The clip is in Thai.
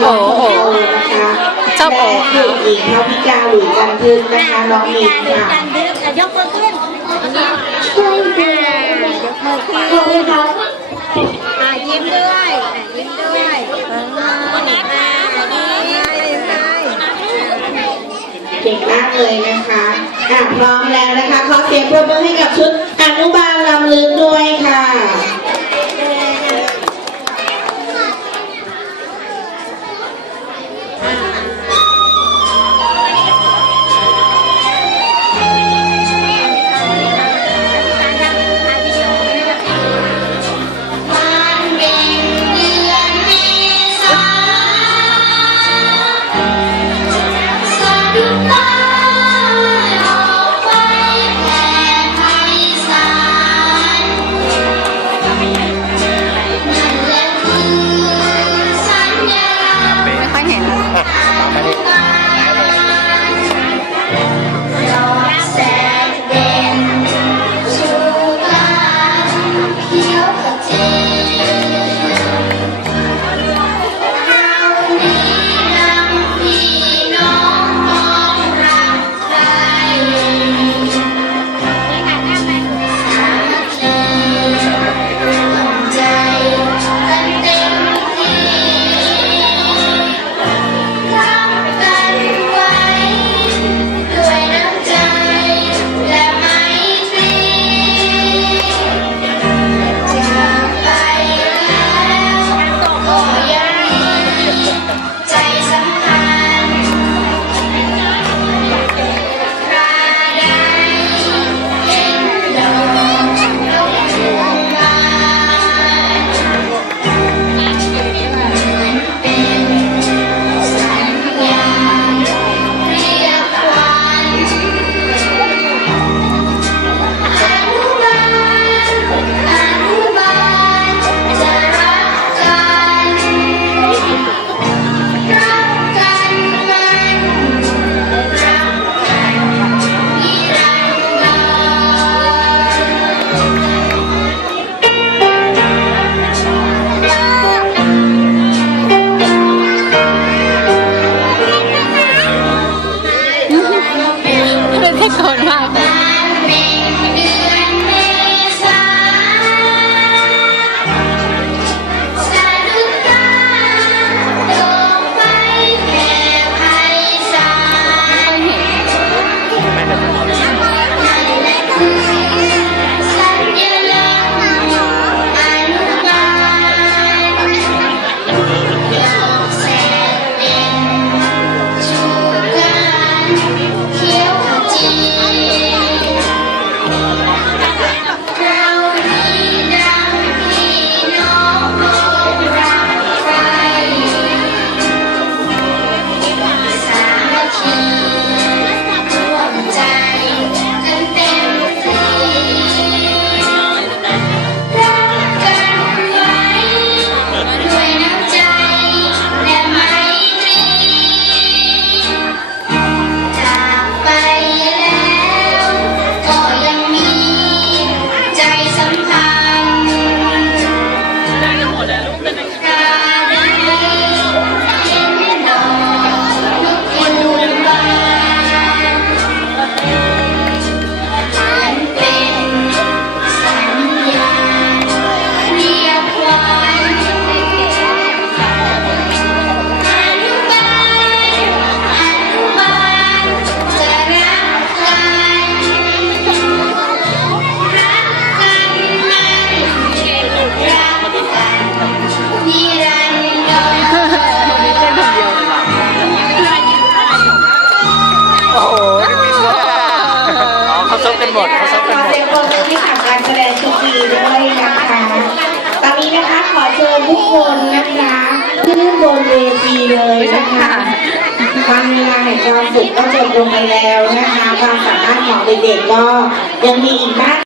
โอ้โอ้ชอบโอ้และเด็กหญิงนพิกาหลุยกันทึกนะคะน้องมินค่ะยกมือขึ้นช่วยดูขอบคุณครับอ่ายิ้มด้วยอะยิ้มด้วยคนนั้นนะคนนั้นเก่งมากเลยนะคะอะพร้อมแล้วนะคะ ขอเสียงปรบมือให้กับชุดอนุบาลลำลึกด้วยค่ะ มั เขาซบกันหมดเขาซบกันหมเสีดยงปรบมือให้กับการแสดงชุดนี้ด้วยนะคะ ตอนนี้นะคะขอเชิญทุกคนนะคะขึ้นบนเวทีเลยนะคะความเวลาแห่งความสุขก็จบลงไปแล้วนะคะ ความสามารถของเด็กๆก็ยังมีอีกมาก